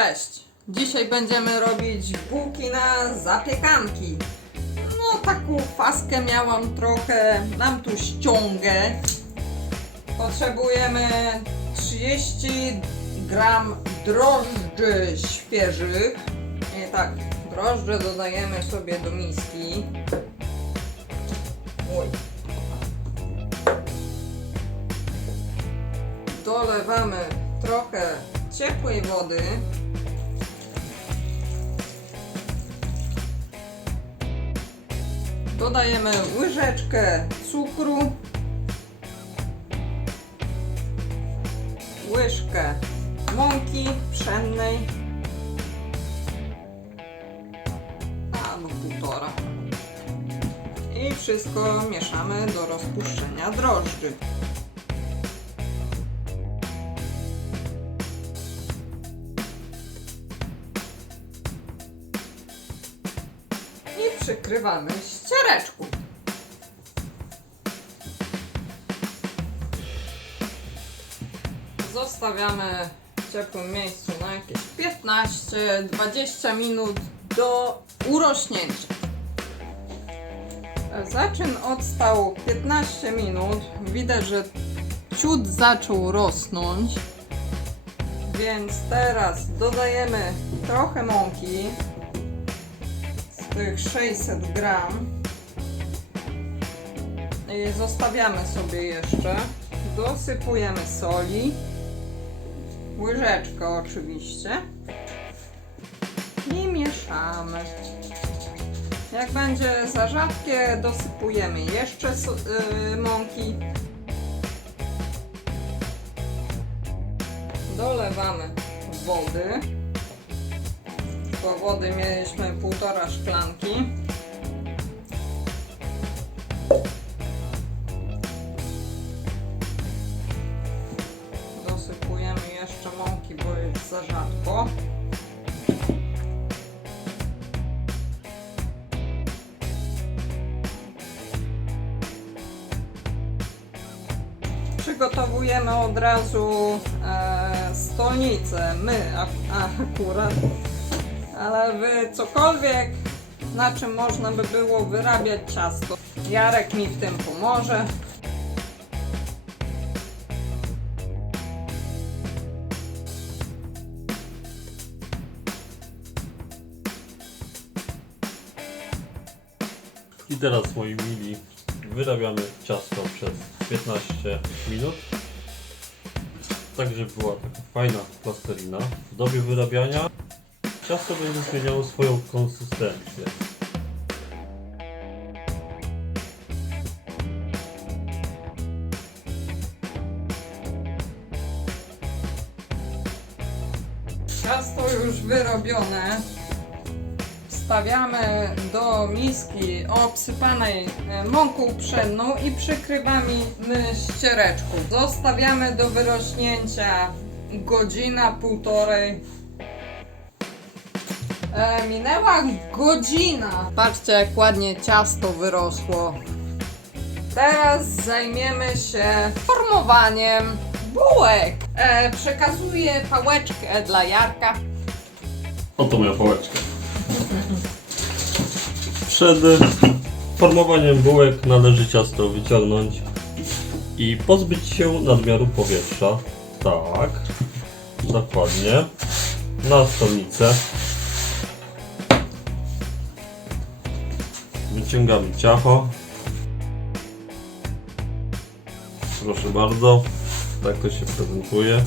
Cześć! Dzisiaj będziemy robić bułki na zapiekanki. No taką faskę miałam trochę, mam tu ściągę. Potrzebujemy 30 gram drożdży świeżych. I tak, drożdże dodajemy sobie do miski. Oj. Dolewamy trochę ciepłej wody. Dodajemy łyżeczkę cukru, łyżkę mąki pszennej, albo półtora. I wszystko mieszamy do rozpuszczenia drożdży. Przykrywamy ściereczką. Zostawiamy w ciepłym miejscu na jakieś 15-20 minut do urośnięcia. Zaczyn odstał 15 minut. Widać, że ciut zaczął rosnąć. Więc teraz dodajemy trochę mąki tych 600 gram i zostawiamy sobie jeszcze. Dosypujemy soli, łyżeczkę oczywiście i mieszamy. Jak będzie za rzadkie, dosypujemy jeszcze so, y, mąki. Dolewamy wody. Do wody mieliśmy półtora szklanki. Dosypujemy jeszcze mąki, bo jest za rzadko. Przygotowujemy od razu e, stolnicę, my ak- akurat, ale wy cokolwiek, na czym można by było wyrabiać ciasto. Jarek mi w tym pomoże. I teraz moi mili wyrabiamy ciasto przez 15 minut. Tak, żeby była taka fajna plastelina. W dobie wyrabiania ciasto będzie zmieniało swoją konsystencję. Ciasto już wyrobione. Wstawiamy do miski obsypanej e, mąką pszenną i przykrywamy ściereczką. Zostawiamy do wyrośnięcia godzina, półtorej. E, minęła godzina. Patrzcie jak ładnie ciasto wyrosło. Teraz zajmiemy się formowaniem bułek. E, przekazuję pałeczkę dla Jarka. Oto moja pałeczka. Przed formowaniem bułek należy ciasto wyciągnąć i pozbyć się nadmiaru powietrza. Tak, dokładnie. Na stolnicę. Wyciągamy ciacho. Proszę bardzo, tak to się prezentuje.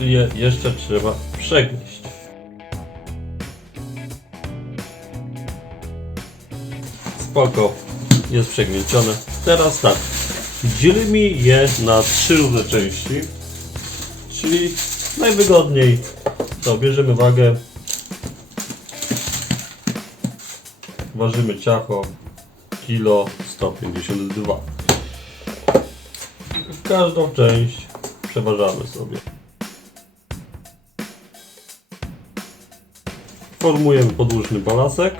Je jeszcze trzeba przegnieść. Spoko, jest przegniecione. Teraz tak, dzielimy je na trzy różne części, czyli najwygodniej to bierzemy wagę, ważymy ciacho kilo 152. W każdą część przeważamy sobie. Formujemy podłużny balasek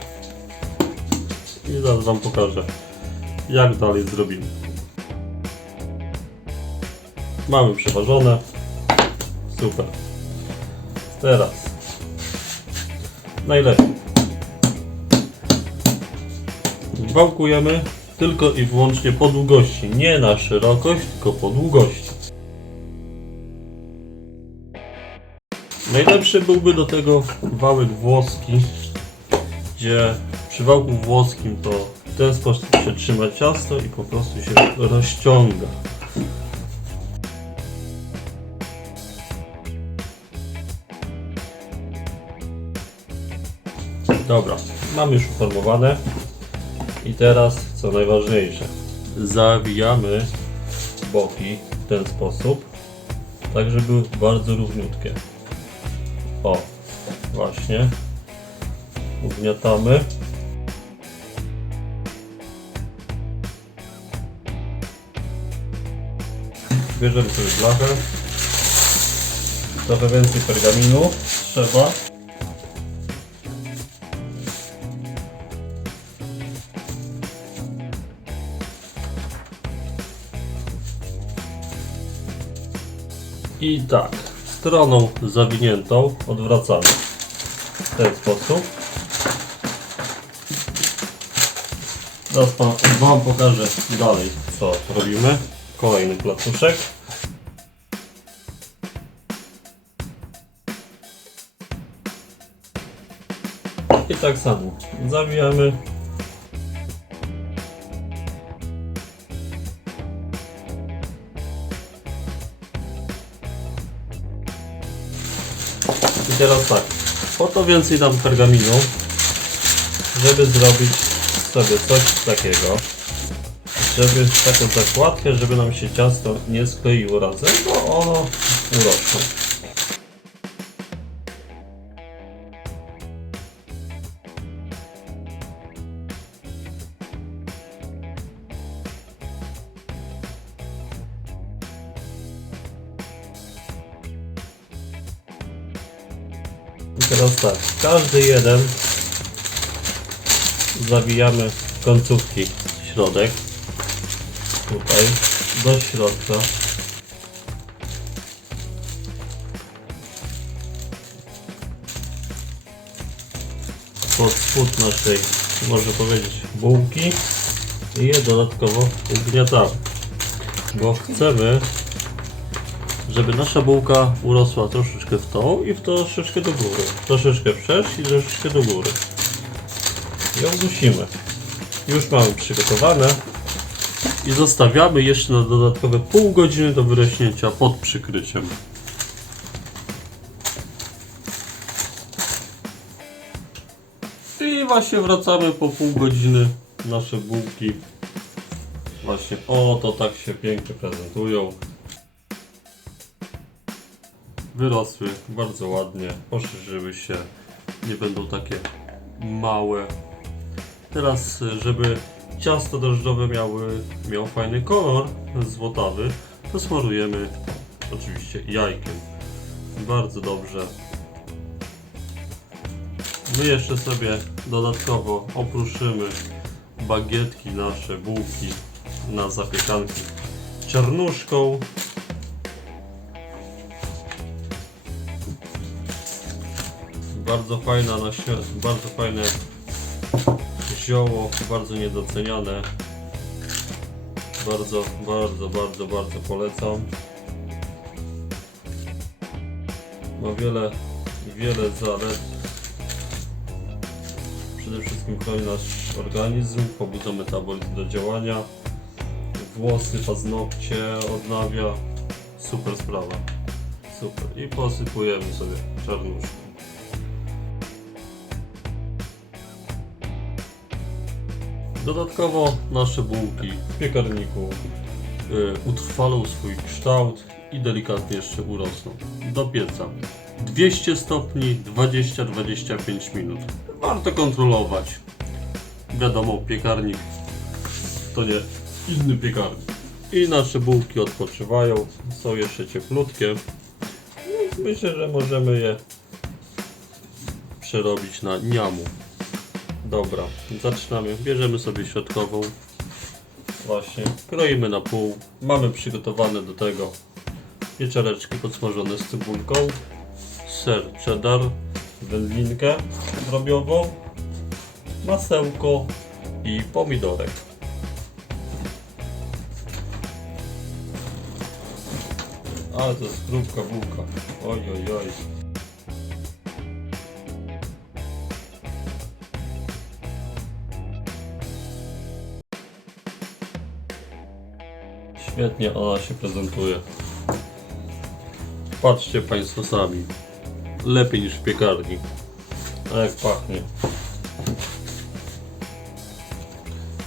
i zaraz Wam pokażę jak dalej zrobimy. Mamy przeważone, Super. Teraz. Najlepiej. Wałkujemy tylko i wyłącznie po długości. Nie na szerokość, tylko po długości. Najlepszy byłby do tego wałek włoski, gdzie przy wałku włoskim to w ten sposób się trzyma ciasto i po prostu się rozciąga. Dobra, mamy już uformowane i teraz co najważniejsze zawijamy boki w ten sposób tak żeby bardzo równiutkie. O właśnie. Ugniatamy. Bierzemy sobie blachę. Trochę więcej pergaminu trzeba I tak, stroną zawiniętą odwracamy w ten sposób. Teraz Wam pokażę dalej, co robimy. Kolejny placuszek. I tak samo zawijamy. Teraz tak, po to więcej dam pergaminu, żeby zrobić sobie coś takiego, żeby taką zakładkę, żeby nam się ciasto nie skleiło razem, bo ono urośnie. I teraz tak, każdy jeden zawijamy końcówki w środek. Tutaj do środka. Pod spód naszej, można powiedzieć, bułki i je dodatkowo ugniatamy. Bo chcemy żeby nasza bułka urosła troszeczkę w tą i w troszeczkę do góry. Troszeczkę wszerz i troszeczkę do góry. Ją dusimy. Już mamy przygotowane. I zostawiamy jeszcze na dodatkowe pół godziny do wyrośnięcia pod przykryciem. I właśnie wracamy po pół godziny. Nasze bułki właśnie oto tak się pięknie prezentują wyrosły bardzo ładnie, poszerzyły się, nie będą takie małe. Teraz, żeby ciasto drożdżowe miały, miał fajny kolor złotawy, to smarujemy oczywiście jajkiem. Bardzo dobrze. My jeszcze sobie dodatkowo opruszymy bagietki nasze, bułki na zapiekanki czarnuszką Bardzo fajna bardzo fajne zioło, bardzo niedoceniane. Bardzo, bardzo, bardzo, bardzo polecam. Ma wiele, wiele zalet. Przede wszystkim chroni nasz organizm, pobudza metabolizm do działania. Włosy, paznokcie odnawia. Super sprawa. Super. I posypujemy sobie czarnuszką. Dodatkowo nasze bułki w piekarniku y, utrwalą swój kształt i delikatnie jeszcze urosną. Do pieca 200 stopni 20-25 minut. Warto kontrolować. Wiadomo, piekarnik to nie inny piekarnik. I nasze bułki odpoczywają, są jeszcze cieplutkie. Myślę, że możemy je przerobić na niamu. Dobra, zaczynamy. Bierzemy sobie środkową. Właśnie, kroimy na pół. Mamy przygotowane do tego pieczareczki podsmażone z cebulką, ser cheddar, wędlinkę drobiową, masełko i pomidorek. Ale to jest krupka bułka. Oj, oj, oj. Świetnie ona się prezentuje. Patrzcie Państwo sami. Lepiej niż w piekarni. A jak pachnie.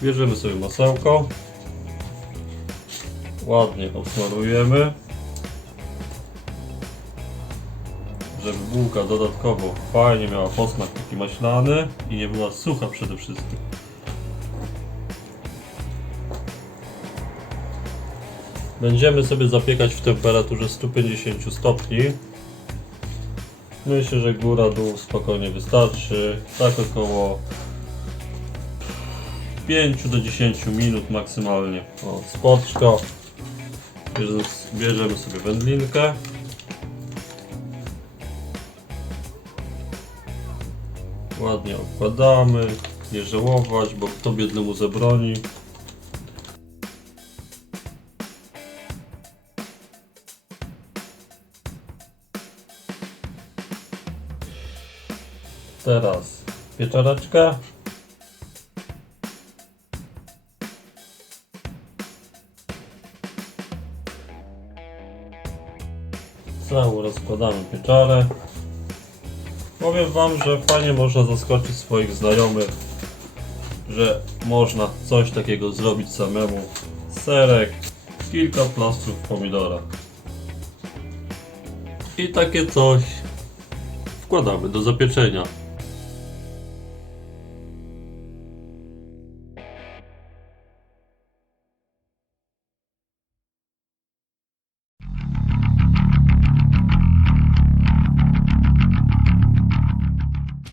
Bierzemy sobie masełko. Ładnie obsmarujemy. Żeby bułka dodatkowo fajnie miała posmak taki maślany i nie była sucha przede wszystkim. Będziemy sobie zapiekać w temperaturze 150 stopni. Myślę, że góra dół spokojnie wystarczy. Tak około 5 do 10 minut maksymalnie. O, spoczko. Bierzemy, sobie wędlinkę. Ładnie okładamy. Nie żałować, bo kto biednemu zabroni. Teraz pieczareczkę. Całą rozkładamy pieczarę. Powiem Wam, że fajnie można zaskoczyć swoich znajomych, że można coś takiego zrobić samemu. Serek, kilka plastrów pomidora. I takie coś wkładamy do zapieczenia.